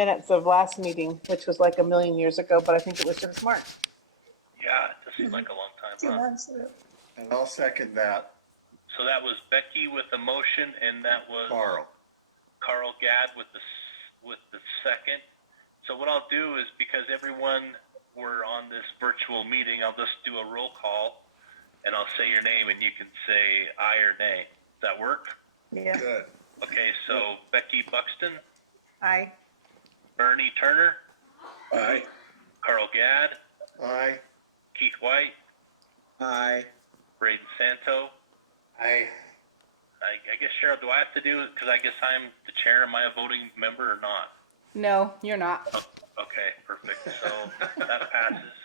minutes of last meeting, which was like a million years ago, but I think it was since March. Yeah, it does seem like a long time, 2 huh? months ago. And I'll second that. So that was Becky with the motion, and that was Carl Gadd with the second. So what I'll do is, because everyone were on this virtual meeting, I'll just do a roll call, and I'll say your name, and you can say aye or nay. Does that work? Yeah. Good. Okay, so Becky Buxton, Aye. Bernie Turner, Aye. Carl Gadd, Aye. Keith White, Aye. Braden Santo. Aye. I guess, Cheryl, do I have to do it? Because I guess I'm the chair. Am I a voting member or not? No, you're not. Oh, okay, perfect. So that passes.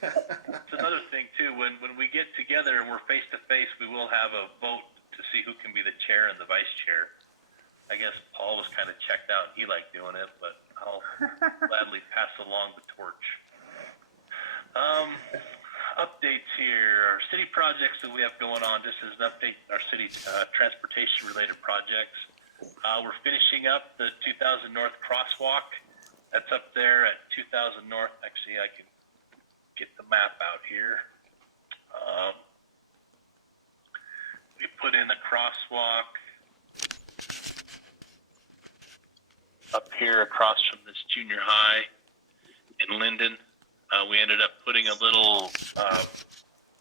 It's another thing too, when we get together and we're face to face, we will have a vote to see who can be the chair and the vice chair. I guess Paul was kind of checked out and he liked doing it, but I'll gladly pass along the torch. Updates here, our city projects that we have going on, just as an update, our city transportation related projects. We're finishing up the 2000 North Crosswalk. That's up there at 2000 North. Actually, I can get the map out here. We put in a crosswalk up here across from this junior high in Linden. We ended up putting a little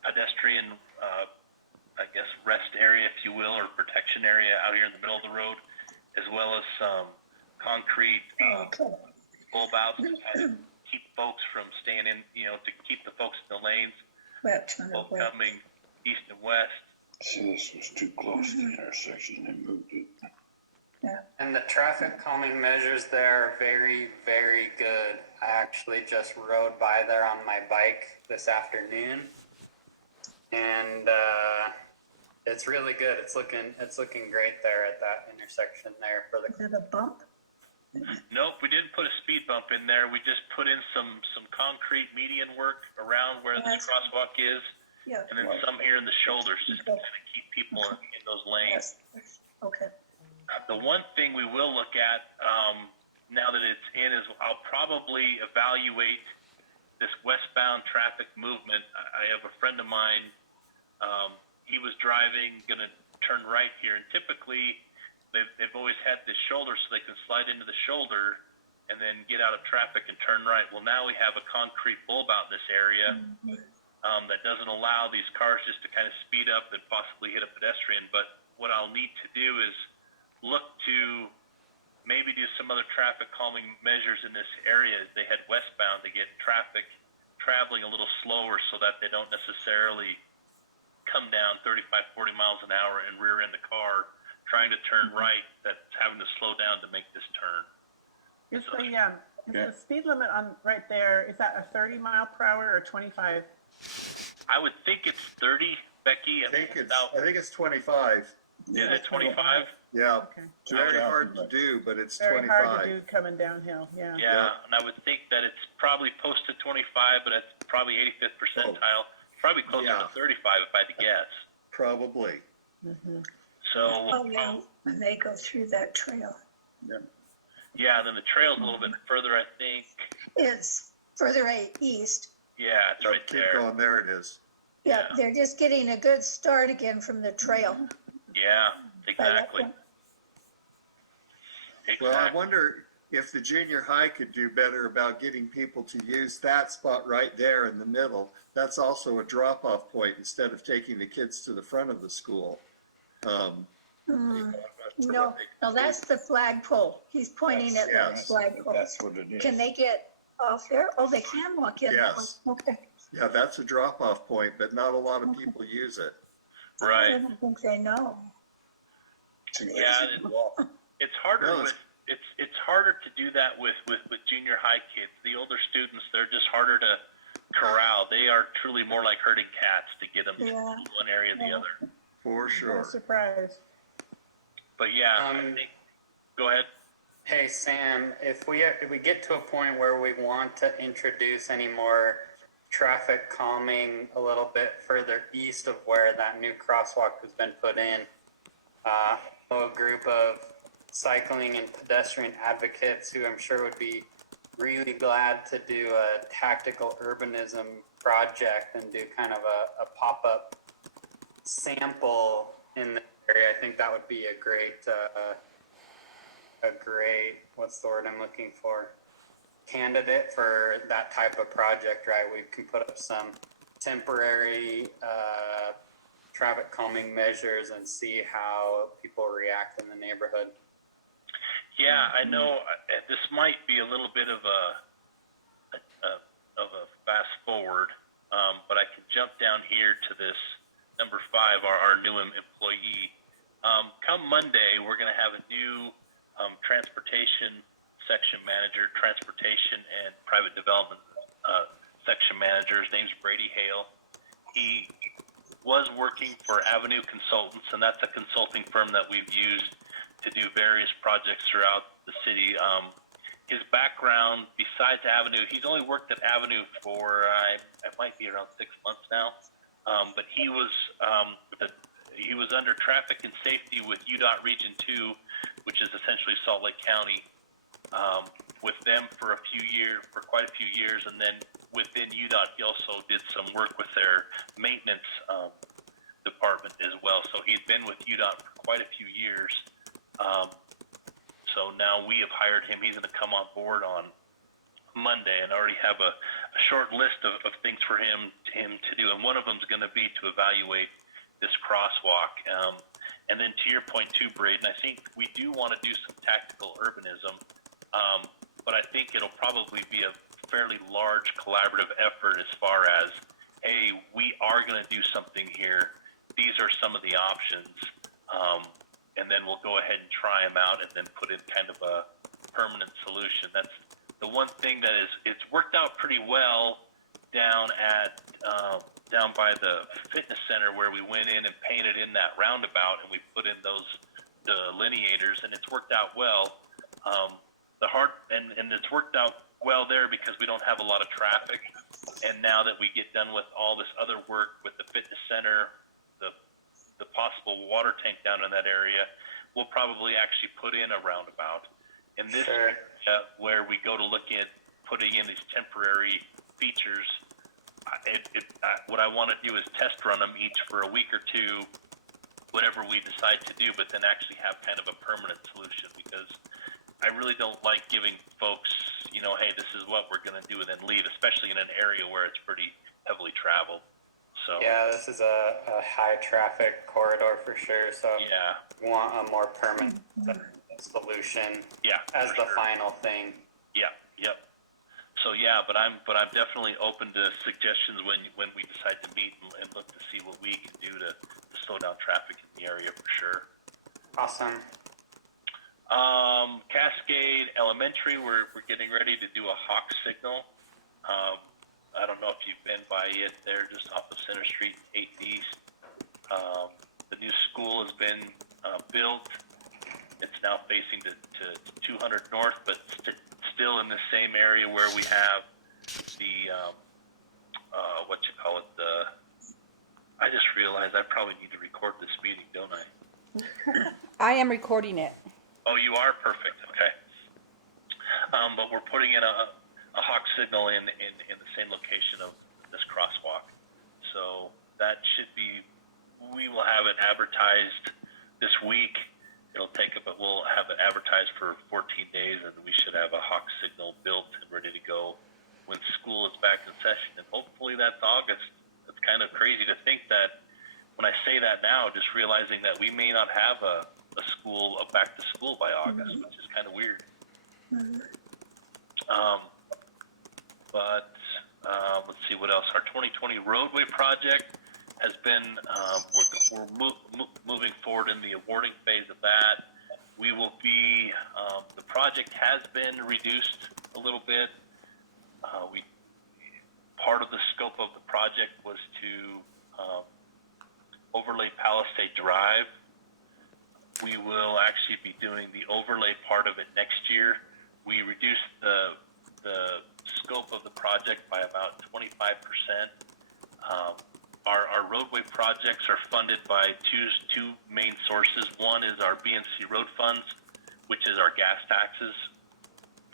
pedestrian, I guess, rest area, if you will, or protection area out here in the middle of the road, as well as some concrete bulb outs to kind of keep folks from staying in, to keep the folks in the lanes, both coming east and west. See, this was too close to the intersection, they moved it. And the traffic calming measures there are very, very good. I actually just rode by there on my bike this afternoon, and it's really good. It's looking great there at that intersection there for the. Is it a bump? Nope, we didn't put a speed bump in there. We just put in some concrete median work around where this crosswalk is, Yeah. and then some here in the shoulders just to kind of keep people in those lanes. Yes. Okay. The one thing we will look at now that it's in is I'll probably evaluate this westbound traffic movement. I have a friend of mine, he was driving, going to turn right here, and typically they've always had this shoulder so they can slide into the shoulder and then get out of traffic and turn right. Well, now we have a concrete bulb out in this area that doesn't allow these cars just to kind of speed up and possibly hit a pedestrian. But what I'll need to do is look to maybe do some other traffic calming measures in this area as they head westbound to get traffic traveling a little slower so that they don't necessarily come down 35, 40 miles an hour and rear end the car trying to turn right, that's having to slow down to make this turn. Is the speed limit on right there, is that a 30 mile per hour or 25? I would think it's 30, Becky. I think it's 25. Is it 25? Yeah. Okay. It's very hard to do, but it's Very 25. hard to do coming downhill, yeah. Yeah, and I would think that it's probably posted 25, but it's probably 85th percentile. Probably closer to 35 if I had to guess. Probably. So, When they go through that trail. yeah, then the trail's a little bit further, I think. It's further east. Yeah, it's right Keep there. going. There it is. Yeah, they're just getting a good start again from the trail. Yeah, exactly. Well, I wonder if the junior high could do better about getting people to use that spot right there in the middle. That's also a drop-off point instead of taking the kids to the front of the school. No, that's the flagpole. He's pointing at the flagpole. That's what it is. Can they get off there? Oh, they can walk in. Yes. Okay. Yeah, that's a drop-off point, but not a lot of people use it. I Right. don't think they know. Yeah, it's harder No, with it's harder to do that with junior high kids. The older students, they're just harder to corral. They are truly more like herding cats to get them to one area or the other. For I'm sure. surprised. But yeah, I think, go ahead. Hey Sam, if we get to a point where we want to introduce any more traffic calming a little bit further east of where that new crosswalk has been put in, a group of cycling and pedestrian advocates who I'm sure would be really glad to do a tactical urbanism project and do kind of a pop-up sample in the area. I think that would be a great, what's the word I'm looking for? Candidate for that type of project, right? We can put up some temporary traffic calming measures and see how people react in the neighborhood. Yeah, I know this might be a little bit of a fast forward, but I can jump down here to this number 5, our new employee. Come Monday, we're going to have a new transportation section manager, transportation and private development section manager. His name's Brady Hale. He was working for Avenue Consultants, and that's a consulting firm that we've used to do various projects throughout the city. His background, besides Avenue, he's only worked at Avenue for, it might be around 6 months now, but he was under traffic and safety with UDOT Region 2, which is essentially Salt Lake County, with them for quite a few years, and then within UDOT, he also did some work with their maintenance department as well. So he's been with UDOT for quite a few years. So now we have hired him. He's going to come on board on Monday, and I already have a short list of things for him to do. And one of them is going to be to evaluate this crosswalk. And then to your point too, Braden, I think we do want to do some tactical urbanism, but I think it'll probably be a fairly large collaborative effort as far as, hey, we are going to do something here. These are some of the options. And then we'll go ahead and try them out and then put in kind of a permanent solution. That's the one thing that it's worked out pretty well down by the fitness center where we went in and painted in that roundabout and we put in those delineators, and it's worked out well. And it's worked out well there because we don't have a lot of traffic. And now that we get done with all this other work with the fitness center, the possible water tank down in that area, we'll probably actually put in a roundabout. In this area where we go to look at putting in these temporary features, what I want to do is test run them each for a week or two, whatever we decide to do, but then actually have kind of a permanent solution, because I really don't like giving folks, hey, this is what we're going to do and then leave, especially in an area where it's pretty heavily traveled. So Yeah, this is a high traffic corridor for sure. So yeah, we want a more permanent solution as the final thing. Yep. So yeah, but I'm definitely open to suggestions when we decide to meet and look to see what we can do to slow down traffic in the area for sure. Awesome. Cascade Elementary, we're getting ready to do a HAWK signal. I don't know if you've been by it there, just off of Center Street, 8th East. The new school has been built. It's now facing to 200 North, but still in the same area where we have the, I just realized I probably need to record this meeting, don't I? I am recording it. Oh, you are? Perfect, okay. But we're putting in a HAWK signal in the same location of this crosswalk. So that should be, we will have it advertised this week. But we'll have it advertised for 14 days, and we should have a HAWK signal built and ready to go when school is back in session. And hopefully that's August. It's kind of crazy to think that when I say that now, just realizing that we may not have a back to school by August, which is kind of weird. Let's see what else. Our 2020 Roadway Project has been, we're moving forward in the awarding phase of that. We will be, the project has been reduced a little bit. Part of the scope of the project was to overlay Palisade Drive. We will actually be doing the overlay part of it next year. We reduced the scope of the project by about 25%. Our roadway projects are funded by two main sources. One is our BNC road funds, which is our gas taxes.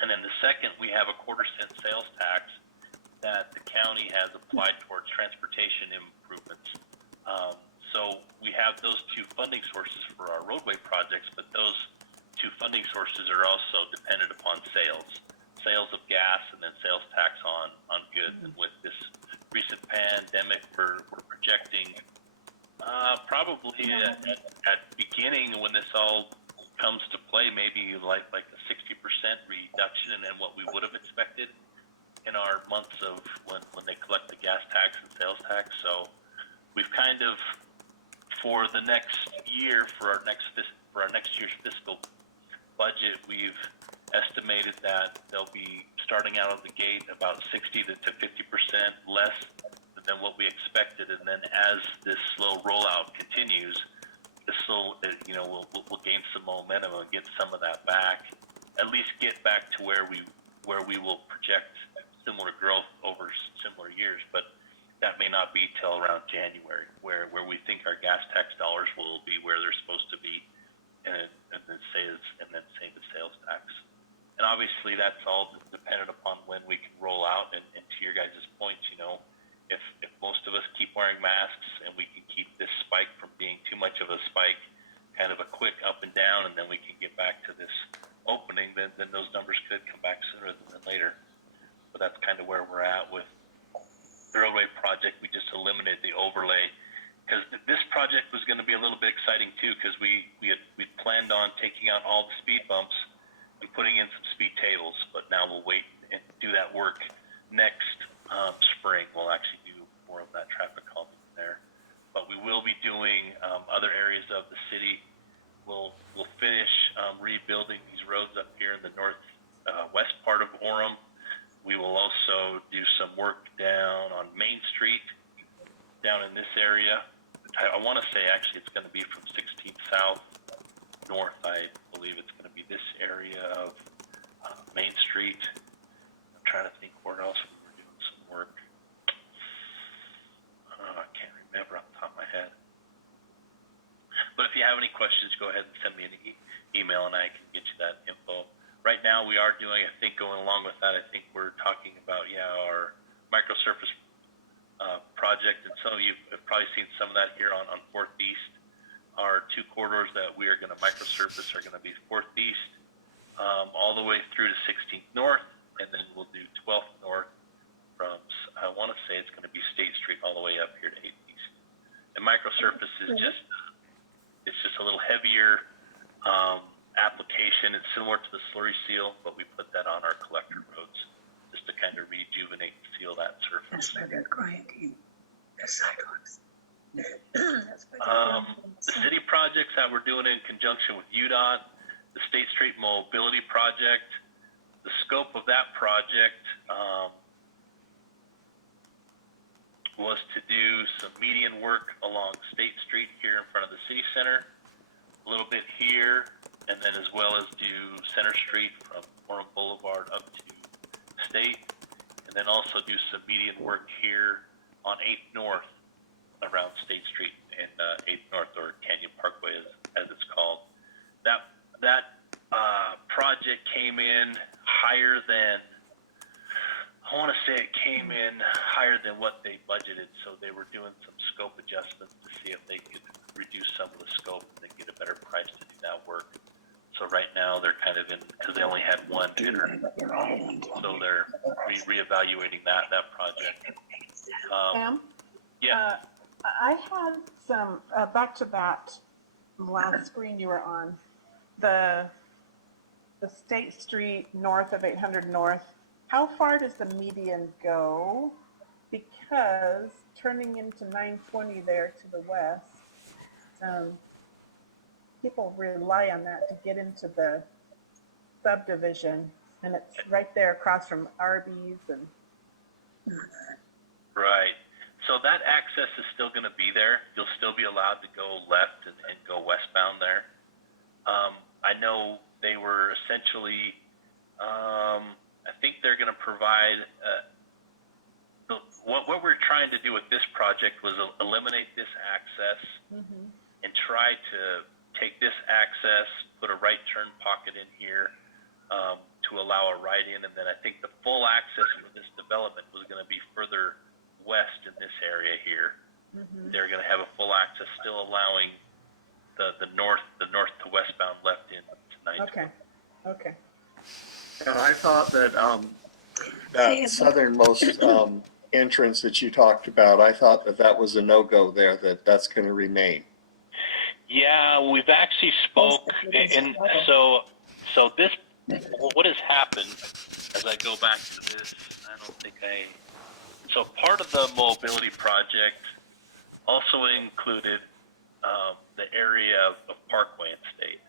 And then the second, we have a 1/4 cent sales tax that the county has applied towards transportation improvements. So we have those two funding sources for our roadway projects, but those two funding sources are also dependent upon sales of gas and then sales tax on goods. And with this recent pandemic, we're projecting probably at beginning when this all comes to play, maybe like a 60% reduction in what we would have expected in our months of when they collect the gas tax and sales tax. So we've kind of, for the next year, for our next year's fiscal budget, we've estimated that they'll be starting out of the gate about 60 to 50% less than what we expected. And then as this slow rollout continues, we'll gain some momentum and get some of that back, at least get back to where we will project similar growth over similar years. But that may not be till around January, where we think our gas tax dollars will be where they're supposed to be, and then same as sales tax. And obviously that's all dependent upon when we can roll out. And to your guys' points, if most of us keep wearing masks and we can keep this spike from being too much of a spike, kind of a quick up and down, and then we can get back to this opening, then those numbers could come back sooner than later. But that's kind of where we're at with the roadway project. We just eliminated the overlay because this project was going to be a little bit exciting too, because we planned on taking out all the speed bumps and putting in some speed tables, but now we'll wait and do that work next spring. We'll actually do more of that traffic calming there, but we will be doing other areas of the city. We'll finish rebuilding these roads up here in the northwest part of Orem. We will also do some work down on Main Street, down in this area. I want to say actually it's going to be from 16th South north. I believe it's going to be this area of Main Street. I'm trying to think where else we were doing some work. I can't remember off the top of my head. But if you have any questions, go ahead and send me an email and I can get you that info. Right now we are doing, I think going along with that, I think we're talking about, our microsurface project. And some of you have probably seen some of that here on 4th East. Our two corridors that we are going to microsurface are going to be 4th East all the way through to 16th North, and then we'll do 12th North from, I want to say it's going to be State Street all the way up here to 8th East. And microsurface is just a little heavier application. It's similar to the slurry seal, but we put that on our collector roads just to kind of rejuvenate and seal that surface. That's why they're grinding the sidewalks. The city projects that we're doing in conjunction with UDOT, the State Street Mobility Project, the scope of that project was to do some median work along State Street here in front of the city center, a little bit here, and then as well as do Center Street from Orem Boulevard up to State, and then also do some median work here on 8th North around State Street and 8th North, or Canyon Parkway as it's called. That project came in higher than, I want to say it came in higher than what they budgeted, so they were doing some scope adjustments to see if they could reduce some of the scope and then get a better price to do that work. So right now they're kind of in, because they only had one bidder, so they're reevaluating that project. Sam? Yeah. I had some, back to that last screen you were on, the State Street north of 800 North. How far does the median go? Because turning into 920 there to the west, people rely on that to get into the subdivision, and it's right there across from Arby's and. Right. So that access is still going to be there. You'll still be allowed to go left and go westbound there. I know they were essentially, I think they're going to provide, what we're trying to do with this project was eliminate this access and try to take this access, put a right turn pocket in here to allow a right in, and then I think the full access for this development was going to be further west in this area here. They're going to have a full access, still allowing the north to westbound left in tonight. Okay. And I thought that, that southernmost, entrance that you talked about, I thought that that was a no-go there, that's gonna remain. Yeah, we've actually spoke, and so this, what has happened, as I go back to this, so part of the mobility project also included the area of Parkway and State,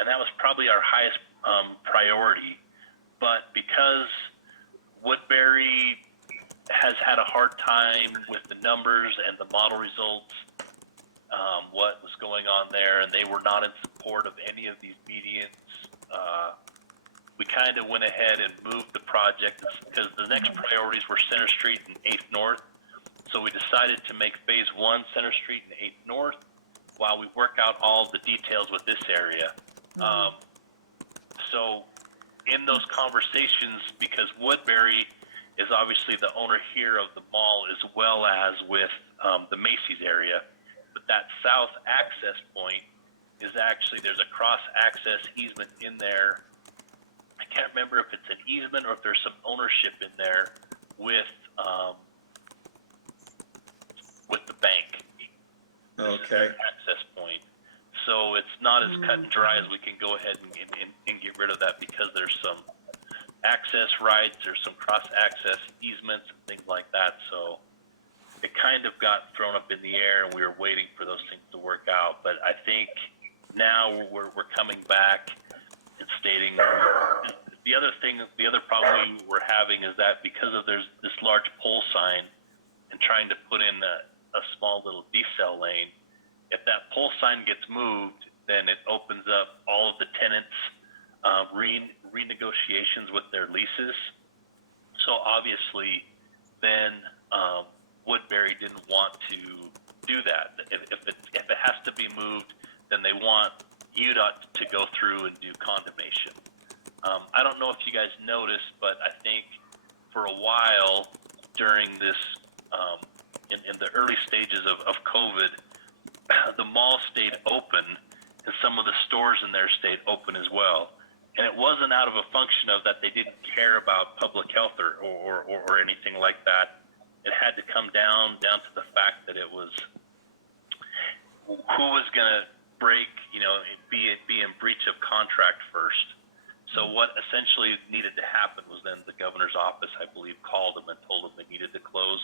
and that was probably our highest priority, but because Woodbury has had a hard time with the numbers and the model results, what was going on there, and they were not in support of any of these medians. We kind of went ahead and moved the project because the next priorities were Center Street and 8th North. So we decided to make phase 1 Center Street and 8th North while we work out all of the details with this area. So in those conversations, because Woodbury is obviously the owner here of the mall as well as with the Macy's area, but that south access point is actually, there's a cross access easement in there. I can't remember if it's an easement or if there's some ownership in there with the bank. Okay. Access point. So it's not as cut and dry as we can go ahead and get rid of that, because there's some access rights, there's some cross access easements and things like that. So it kind of got thrown up in the air, and we were waiting for those things to work out. But I think now we're coming back and stating the other problem we're having is that because of there's this large pole sign and trying to put in a small little decel lane, if that pole sign gets moved, then it opens up all of the tenants' renegotiations with their leases. So obviously, then Woodbury didn't want to do that. If it has to be moved, then they want UDOT to go through and do condemnation. I don't know if you guys noticed, but I think for a while during this, in the early stages of COVID, the mall stayed open and some of the stores in there stayed open as well. And it wasn't out of a function of that they didn't care about public health or anything like that. It had to come down to the fact that it was who was going to break, be in breach of contract first. So what essentially needed to happen was then the governor's office, I believe, called them and told them they needed to close,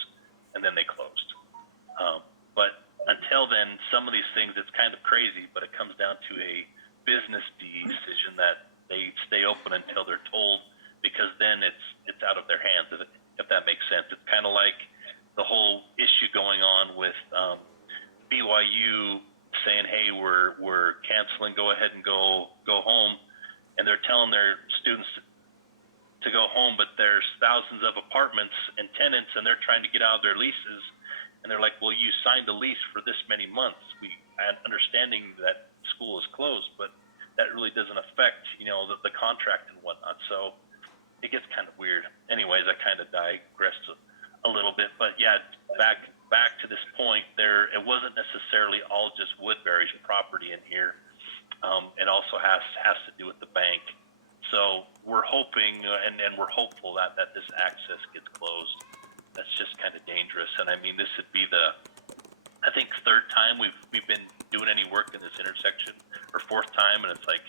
and then they closed. But until then, some of these things, it's kind of crazy, but it comes down to a business decision that they stay open until they're told, because then it's out of their hands, if that makes sense. It's kind of like the whole issue going on with BYU saying, hey, we're canceling, go ahead and go home. And they're telling their students to go home, but there's thousands of apartments and tenants, and they're trying to get out of their leases. And they're like, well, you signed a lease for this many months. Understanding that school is closed, but that really doesn't affect, the contract and whatnot. So it gets kind of weird. Anyways, I kind of digressed a little bit, but yeah, back to this point, it wasn't necessarily all just Woodbury's property in here. It also has to do with the bank. So we're hoping and we're hopeful that this access gets closed. That's just kind of dangerous. And I mean, this would be I think third time we've been doing any work in this intersection, or fourth time, and it's like,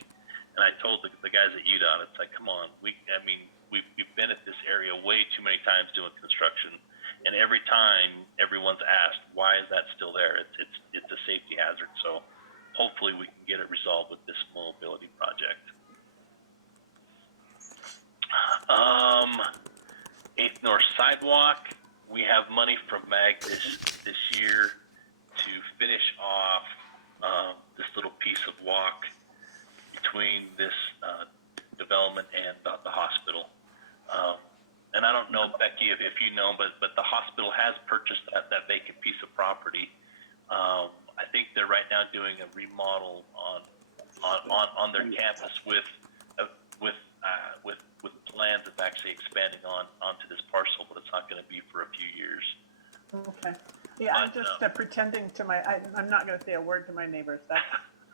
and I told the guys at UDOT, it's like, come on, we've been at this area way too many times doing construction, and every time everyone's asked, why is that still there? It's a safety hazard. So hopefully we can get it resolved with this mobility project. 8th North Sidewalk, we have money from MAG this year to finish off this little piece of walk between this development and the hospital. And I don't know, Becky, if you know, but the hospital has purchased that vacant piece of property. I think they're right now doing a remodel on their campus with plans of actually expanding onto this parcel, but it's not going to be for a few years. Okay. Yeah, I'm just pretending to I'm not going to say a word to my neighbors. That's,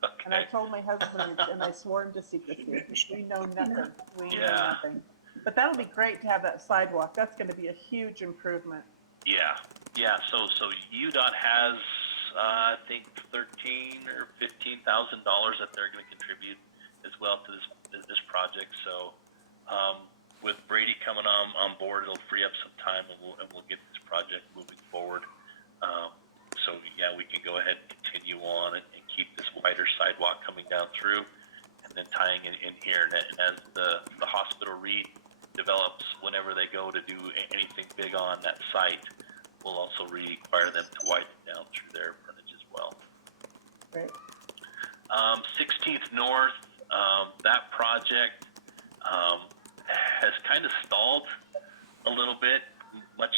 Okay. and I told my husband, and I swore him to secrecy. We know nothing. We know Yeah. nothing. But that'll be great to have that sidewalk. That's going to be a huge improvement. Yeah. So UDOT has I think $13,000 or $15,000 that they're going to contribute as well to this project. So with Brady coming on board, it'll free up some time, and we'll get this project moving forward. So yeah, we can go ahead and continue on and keep this wider sidewalk coming down through, and then tying in here. And as the hospital redevelops, whenever they go to do anything big on that site, we'll also require them to widen down through their frontage as well. Great. 16th North, that project has kind of stalled a little bit, much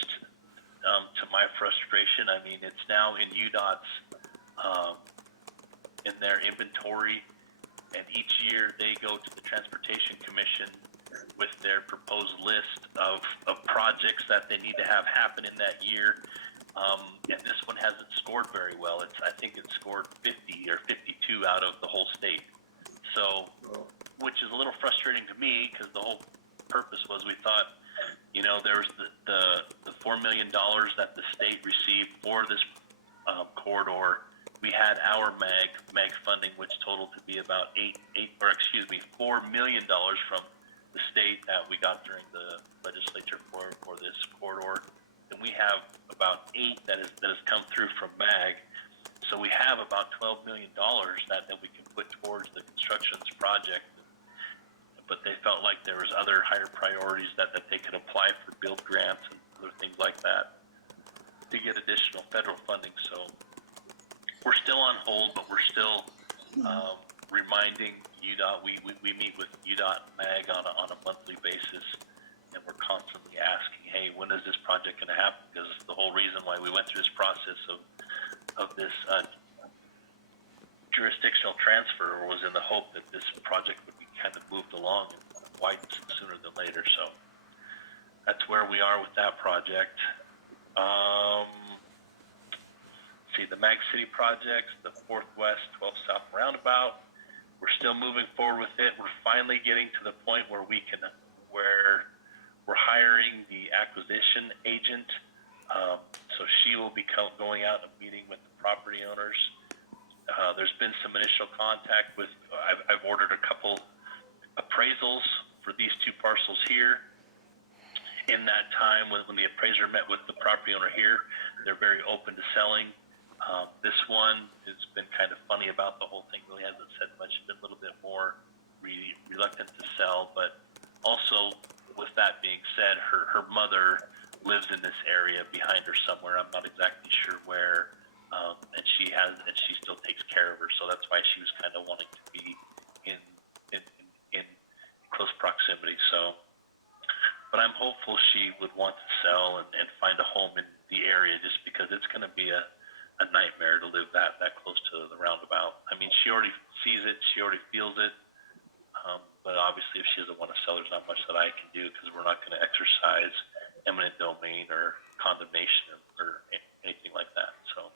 to my frustration. I mean, it's now in UDOT's in their inventory, and each year they go to the Transportation Commission with their proposed list of projects that they need to have happen in that year. And this one hasn't scored very well. I think it scored 50 or 52 out of the whole state. So, which is a little frustrating to me, because the whole purpose was, we thought, there was the $4 million that the state received for this corridor. We had our MAG funding, which totaled to be about $4 million from the state that we got during the legislature for this corridor. And we have about 8 that has come through from MAG. So we have about $12 million that we can put towards the construction of this project. But they felt like there was other higher priorities that they could apply for build grants and other things like that to get additional federal funding. So we're still on hold, but we're still reminding UDOT. We meet with UDOT MAG on a monthly basis, and we're constantly asking, hey, when is this project going to happen? Because the whole reason why we went through this process of this jurisdictional transfer was in the hope that this project would be kind of moved along and widened sooner than later. So that's where we are with that project. See, the Mag City projects, the 4th West, 12th South Roundabout, we're still moving forward with it. We're finally getting to the point where where we're hiring the acquisition agent. So she will be going out and meeting with the property owners. There's been some initial contact with, I've ordered a couple appraisals for these 2 parcels here. In that time, when the appraiser met with the property owner here, they're very open to selling. This one has been kind of funny about the whole thing, really hasn't said much, been a little bit more reluctant to sell. But also, with that being said, her mother lives in this area behind her somewhere. I'm not exactly sure where. And she still takes care of her, so that's why she was kind of wanting to be in close proximity. So, but I'm hopeful she would want to sell and find a home in the area, just because it's going to be a nightmare to live that close to the roundabout. I mean, she already sees it, she already feels it, but obviously if she doesn't want to sell, there's not much that I can do, because we're not going to exercise eminent domain or condemnation or anything like that. So.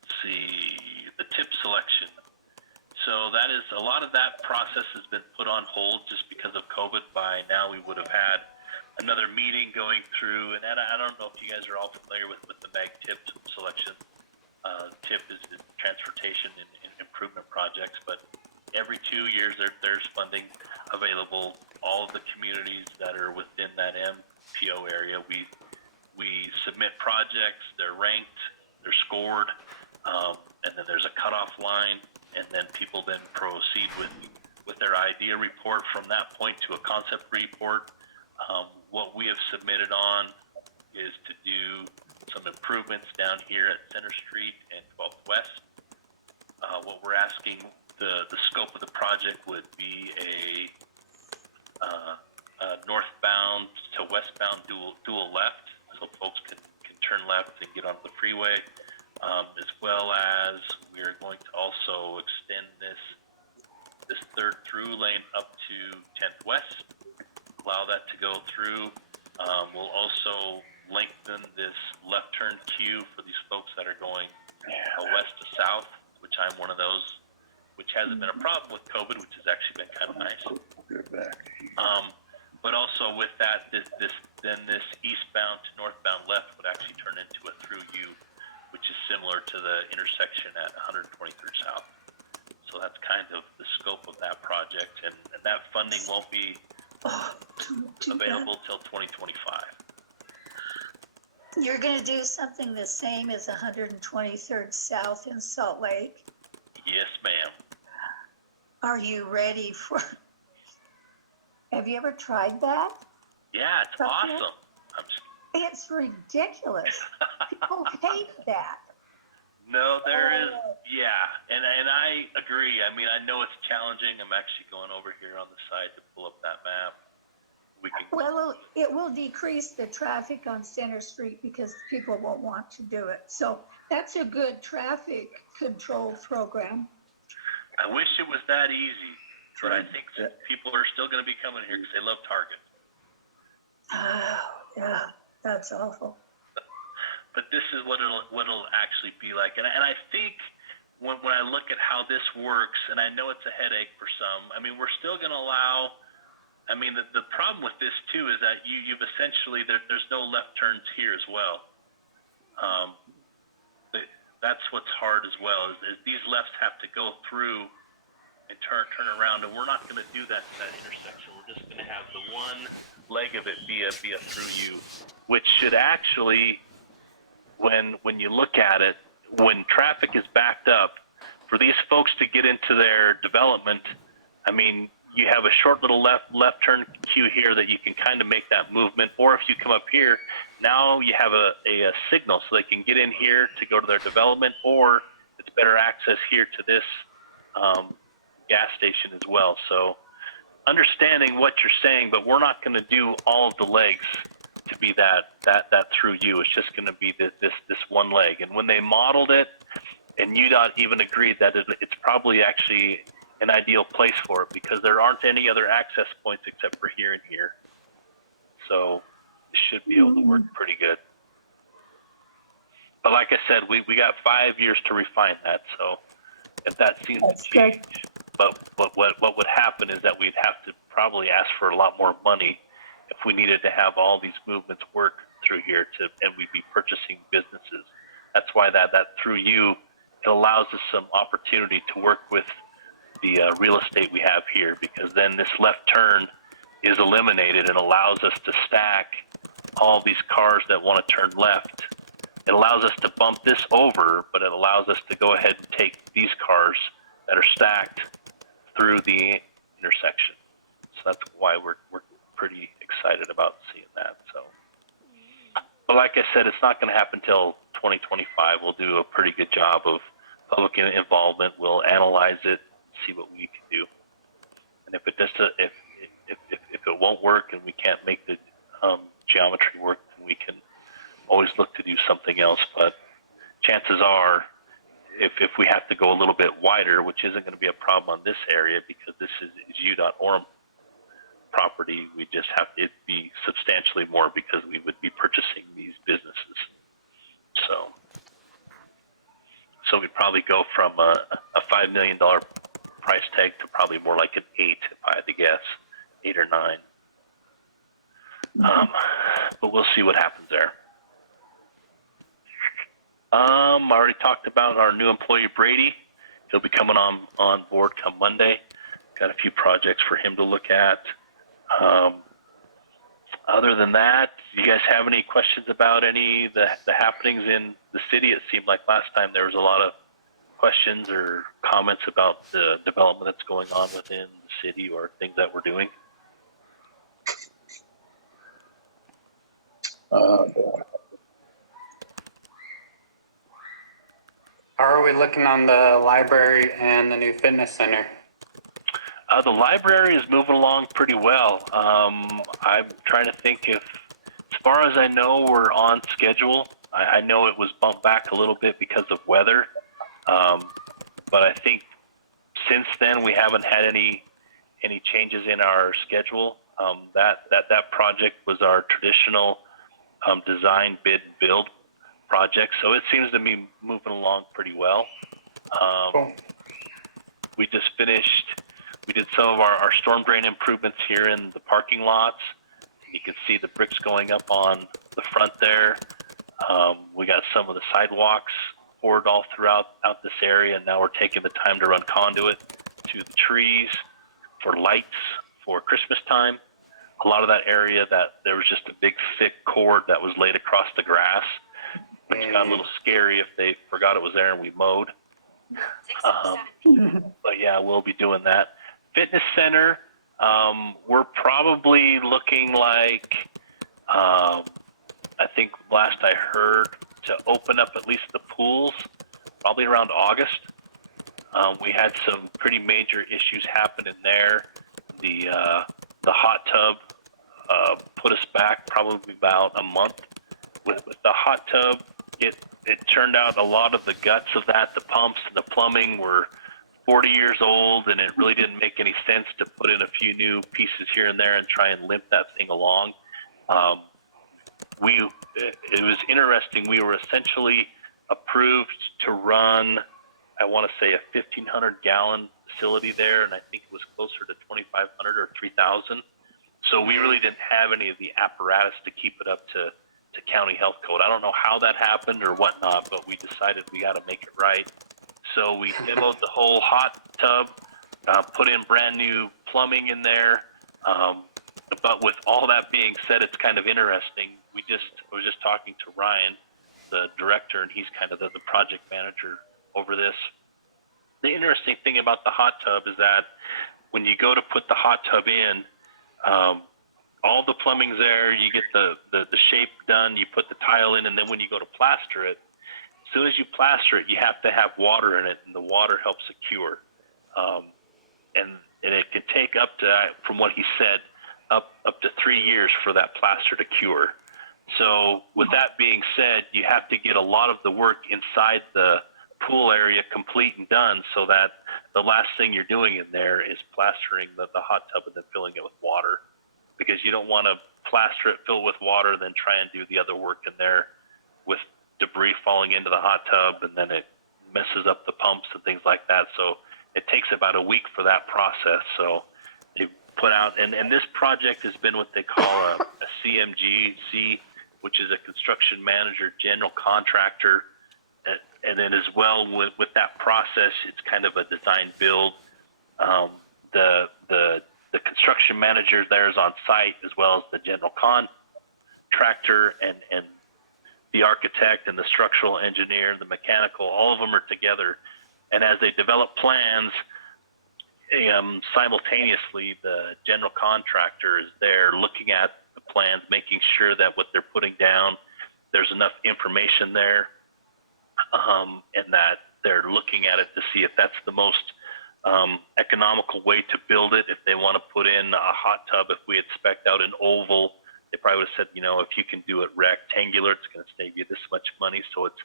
Let's see, the tip selection. So that is, a lot of that process has been put on hold just because of COVID. By now we would have had another meeting going through, and I don't know if you guys are all familiar with the MAG tip selection. TIP is the transportation and improvement projects, but every 2 years there's funding available. All of the communities that are within that MPO area, we submit projects, they're ranked, they're scored, and then there's a cutoff line, and then people then proceed with their idea report from that point to a concept report. What we have submitted on is to do some improvements down here at Center Street and 12th West. What we're asking, the scope of the project would be a northbound to westbound dual left, so folks can turn left and get onto the freeway, as well as we are going to also extend this third through lane up to 10th West, allow that to go through. We'll also lengthen this left turn queue for these folks that are going west to south, which I'm one of those, which hasn't been a problem with COVID, which has actually been kind of nice. Get back. But also with that, this eastbound to northbound left would actually turn into a through U, which is similar to the intersection at 123rd South. So that's kind of the scope of that project, and that funding won't be available till 2025. You're gonna do something the same as 123rd South in Salt Lake? Yes, ma'am. Are you ready for, have you ever tried that? Yeah, it's awesome. It's ridiculous. People hate that. No, there is, yeah, and I agree. I mean, I know it's challenging. I'm actually going over here on the side to pull up that map. We can. Well, it will decrease the traffic on Center Street because people won't want to do it. So that's a good traffic control program. I wish it was that easy, but I think that people are still going to be coming here because they love Target. Oh, yeah, that's awful. But this is what it'll actually be like, and I think when I look at how this works, and I know it's a headache for some. I mean, we're still going to allow. I mean, the problem with this too is that you've essentially there's no left turns here as well. That's what's hard as well is these lefts have to go through and turn around, and we're not going to do that at that intersection. We're just going to have the one leg of it be a through U, which should actually, when you look at it, when traffic is backed up, for these folks to get into their development, I mean, you have a short little left turn queue here that you can kind of make that movement, or if you come up here, now you have a signal so they can get in here to go to their development, or it's better access here to this gas station as well. So understanding what you're saying, but we're not going to do all of the legs to be that through you. It's just going to be this one leg. And when they modeled it, and UDOT even agreed that it's probably actually an ideal place for it because there aren't any other access points except for here and here. So it should be able to work pretty good. But like I said, we got 5 years to refine that. So if that seems to change, but what would happen is that we'd have to probably ask for a lot more money if we needed to have all these movements work through here and we'd be purchasing businesses. That's why that through you, it allows us some opportunity to work with the real estate we have here, because then this left turn is eliminated and allows us to stack all these cars that want to turn left. It allows us to bump this over, but it allows us to go ahead and take these cars that are stacked through the intersection. So that's why we're pretty excited about seeing that. So, but like I said, it's not going to happen until 2025. We'll do a pretty good job of public involvement. We'll analyze it, see what we can do, and if it won't work and we can't make the geometry work, then we can always look to do something else. But chances are, if we have to go a little bit wider, which isn't going to be a problem on this area because this is UDOT Orem property, we just have it be substantially more because we would be purchasing these businesses. So we'd probably go from a $5 million price tag to probably more like an 8, if I had to guess, 8 or 9. But we'll see what happens there. I already talked about our new employee, Brady. He'll be coming on board come Monday. Got a few projects for him to look at. Other than that, do you guys have any questions about any of the happenings in the city? It seemed like last time there was a lot of questions or comments about the development that's going on within the city or things that we're doing. How are we looking on the library and the new fitness center? The library is moving along pretty well. I'm trying to think if, as far as I know, we're on schedule. I know it was bumped back a little bit because of weather, but I think since then we haven't had any changes in our schedule. That project was our traditional design, bid, build project, so it seems to be moving along pretty well. Cool. We just finished. We did some of our storm drain improvements here in the parking lots. You can see the bricks going up on the front there. We got some of the sidewalks poured all throughout this area, and now we're taking the time to run conduit to the trees for lights for Christmas time. A lot of that area, that there was just a big thick cord that was laid across the grass, which got a little scary if they forgot it was there and we mowed. But yeah, we'll be doing that. Fitness center, we're probably looking like, I think last I heard, to open up at least the pools probably around August. We had some pretty major issues happen in there. The hot tub put us back probably about a month. With the hot tub, it turned out a lot of the guts of that, the pumps and the plumbing, were 40 years old, and it really didn't make any sense to put in a few new pieces here and there and try and limp that thing along. It was interesting. We were essentially approved to run, I want to say, a 1,500-gallon facility there, and I think it was closer to 2,500 or 3,000. So we really didn't have any of the apparatus to keep it up to county health code. I don't know how that happened or whatnot, but we decided we got to make it right. So we demoed the whole hot tub, put in brand new plumbing in there. But with all that being said, it's kind of interesting. I was just talking to Ryan, the director, and he's kind of the project manager over this. The interesting thing about the hot tub is that when you go to put the hot tub in, all the plumbing's there, you get the shape done, you put the tile in, and then when you go to plaster it, as soon as you plaster it, you have to have water in it, and the water helps it cure. And it can take up to, from what he said, up to 3 years for that plaster to cure. So with that being said, you have to get a lot of the work inside the pool area complete and done, so that the last thing you're doing in there is plastering the hot tub and then filling it with water, because you don't want to plaster it, fill it with water, then try and do the other work in there with debris falling into the hot tub, and then it messes up the pumps and things like that. So it takes about a week for that process. So they put out, and this project has been what they call a CMGC, which is a construction manager general contractor. And then as well with that process, it's kind of a design build. The construction manager there is on site, as well as the general contractor and the architect and the structural engineer, the mechanical, all of them are together. And as they develop plans, simultaneously, the general contractor is there looking at the plans, making sure that what they're putting down, there's enough information there, and that they're looking at it to see if that's the most economical way to build it. If they want to put in a hot tub, if we had spec'd out an oval, they probably would have said, if you can do it rectangular, it's going to save you this much money. So it's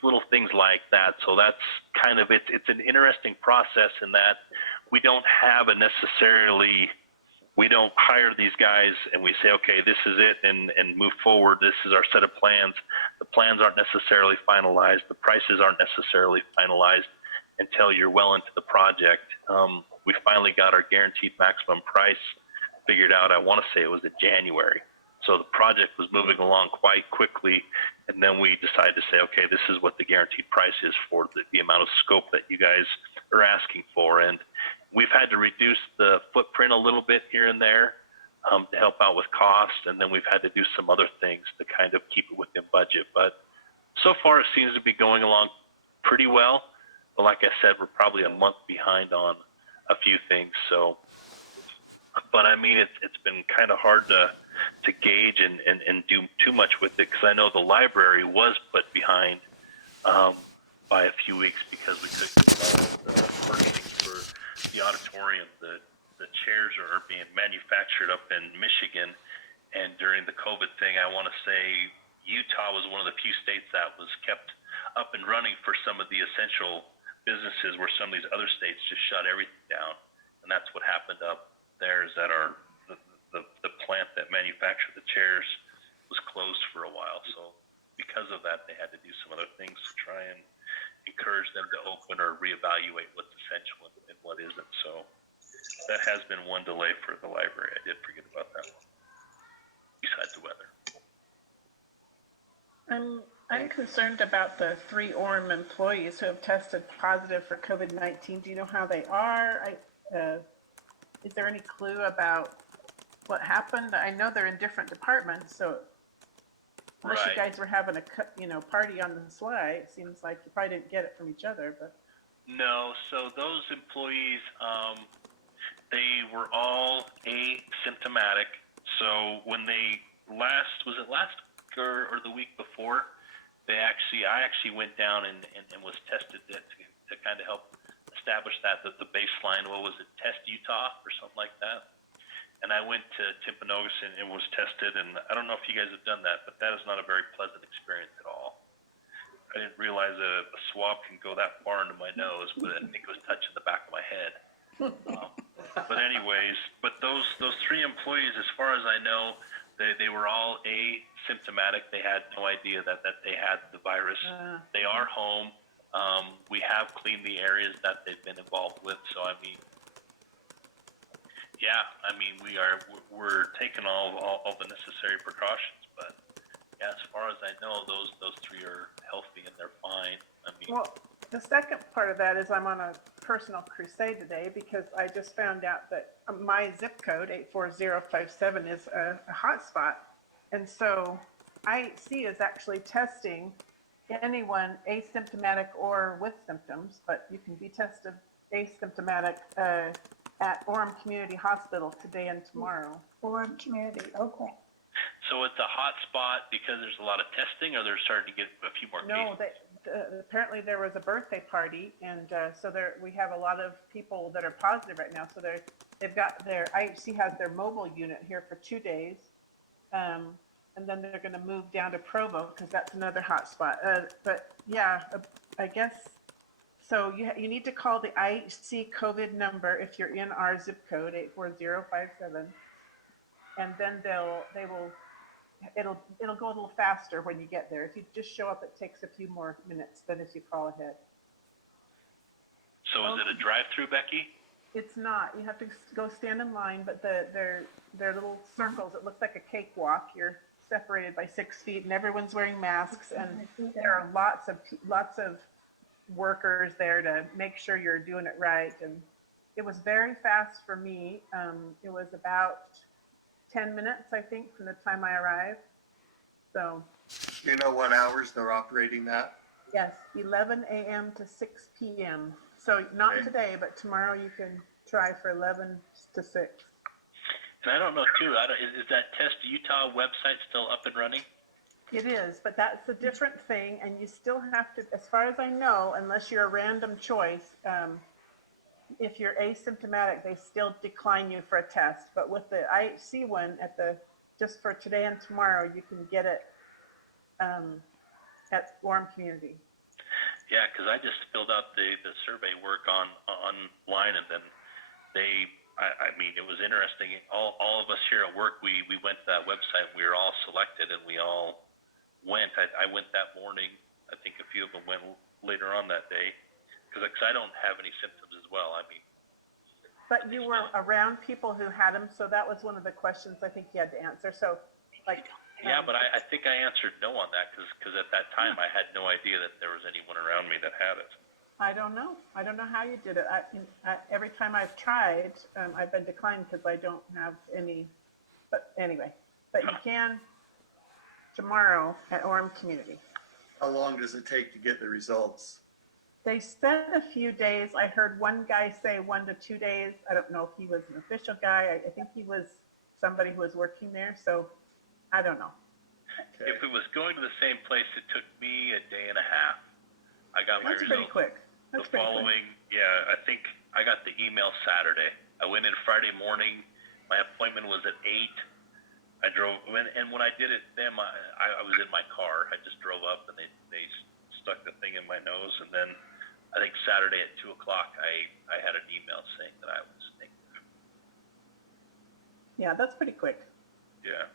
little things like that. So that's kind of, it's an interesting process in that we don't have we don't hire these guys and we say, okay, this is it, and move forward. This is our set of plans. The plans aren't necessarily finalized. The prices aren't necessarily finalized until you're well into the project. We finally got our guaranteed maximum price figured out. I want to say it was in January. So the project was moving along quite quickly, and then we decided to say, okay, this is what the guaranteed price is for the amount of scope that you guys are asking for. And we've had to reduce the footprint a little bit here and there to help out with cost, and then we've had to do some other things to kind of keep it within budget. But so far, it seems to be going along pretty well. But like I said, we're probably a month behind on a few things. So, but I mean, it's been kind of hard to gauge and do too much with it, because I know the library was put behind by a few weeks because we couldn't get the furnishing for the auditorium. The chairs are being manufactured up in Michigan, and during the COVID thing, I want to say Utah was one of the few states that was kept up and running for some of the essential businesses where some of these other states just shut everything down. And that's what happened up there, is that the plant that manufactured the chairs was closed for a while. So because of that, they had to do some other things to try and encourage them to open or reevaluate what's essential and what isn't. So that has been one delay for the library. I did forget about that one, besides the weather. I'm concerned about the 3 Orem employees who have tested positive for COVID-19. Do you know how they are? Is there any clue about what happened? I know they're in different departments, so unless you Right. guys were having a party on the sly, it seems like you probably didn't get it from each other. But No, so those employees, they were all asymptomatic. So when they last week or the week before, I actually went down and was tested to kind of help establish that the baseline. What was it, Test Utah or something like that? And I went to Timpanogos and was tested, and I don't know if you guys have done that, but that is not a very pleasant experience at all. I didn't realize a swab can go that far into my nose, but I think it was touching the back of my head. But anyways, those 3 employees, as far as I know, they were all asymptomatic. They had no idea that they had the virus. They are home. We have cleaned the areas that they've been involved with. So I mean, yeah, I mean we're taking all the necessary precautions. But yeah, as far as I know, those 3 are healthy and they're fine. I mean, well, the second part of that is I'm on a personal crusade today because I just found out that my zip code 84057 is a hotspot, and so IHC is actually testing anyone asymptomatic or with symptoms, but you can be tested asymptomatic at Orem Community Hospital today and tomorrow. Orem Community, okay. so it's a hot spot because there's a lot of testing, or they're starting to get a few more No, cases? apparently there was a birthday party, and so we have a lot of people that are positive right now. So they've got IHC has their mobile unit here for 2 days, and then they're going to move down to Provo because that's another hot spot. But yeah, I guess so. You need to call the IHC COVID number if you're in our zip code 84057, and then it'll go a little faster when you get there. If you just show up, it takes a few more minutes than if you call ahead. So is it a drive-through, Becky? It's not. You have to go stand in line, but they're little circles. It looks like a cakewalk. You're separated by 6 feet, and everyone's wearing masks. And there are lots of workers there to make sure you're doing it right. And it was very fast for me. It was about 10 minutes, I think, from the time I arrived. So, Do you know what hours they're operating that? yes, 11 a.m. to 6 p.m. So not Okay. today, but tomorrow you can try for 11 to 6. And I don't know too. Is that Test Utah website still up and running? It is, but that's a different thing, and you still have to, as far as I know, unless you're a random choice, if you're asymptomatic, they still decline you for a test. But with the IHC one, just for today and tomorrow, you can get it at Orem Community. Yeah, because I just filled out the survey work online, and then I mean, it was interesting. All of us here at work, we went to that website. We were all selected, and we all went. I went that morning. I think a few of them went later on that day, because I don't have any symptoms as well. I mean, But you were around people who had them, so that was one of the questions I think you had to answer. So, like, yeah, but I think I answered no on that because at that time I had no idea that there was anyone around me that had it. I don't know. I don't know how you did it. Every time I've tried, I've been declined because I don't have any. But anyway, but you can tomorrow at Orem Community. How long does it take to get the results? They said a few days. I heard one guy say 1 to 2 days. I don't know if he was an official guy. I think he was somebody who was working there. So I don't know. Okay. If it was going to the same place, it took me a day and a half. I got my That's results. pretty quick. That's The pretty quick. following, yeah, I think I got the email Saturday. I went in Friday morning. My appointment was at 8. I drove, and when I did it, I was in my car. I just drove up and they stuck the thing in my nose. And then I think Saturday at 2 o'clock, I had an email saying that I was negative. Yeah, that's pretty quick. Yeah.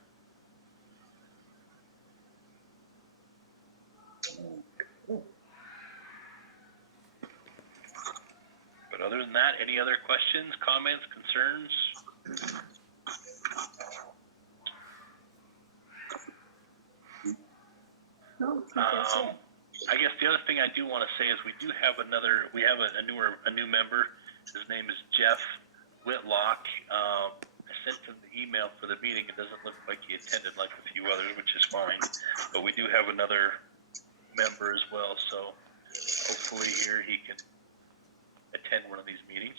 But other than that, any other questions, comments, concerns? No, I think that's it. I guess the other thing I do want to say is we have a new member. His name is Jeff Whitlock. I sent him the email for the meeting. It doesn't look like he attended like a few others, which is fine. But we do have another member as well, so hopefully here he can attend one of these meetings.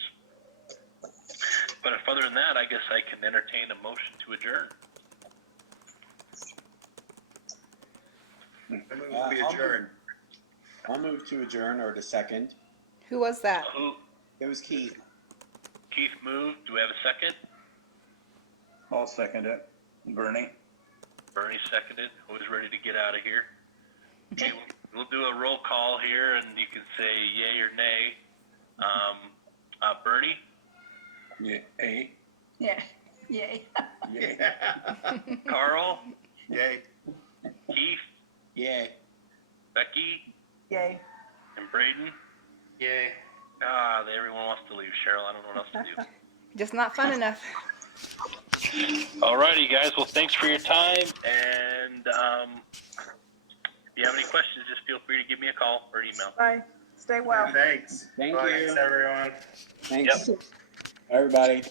But if other than that, I guess I can entertain a motion to adjourn. We adjourn. I'll move to adjourn or to second. Who was that? It was Keith. Keith moved. Do we have a second? I'll second it. Bernie? Bernie seconded. Who's ready to get out of here? Okay, we'll do a roll call here, and you can say yay or nay. Bernie? Yeah. Yeah, yay. Yay. Carl? Yay. Keith? Yay. Becky? Yay. And Braden? Yay. Everyone wants to leave. Cheryl, I don't know what else to do. Just not fun enough. Alrighty, guys. Well, thanks for your time. And if you have any questions, just feel free to give me a call or email. Bye. Stay well. Thanks. Thank Bye. you. Thanks, everyone. Thanks. Yep. Everybody.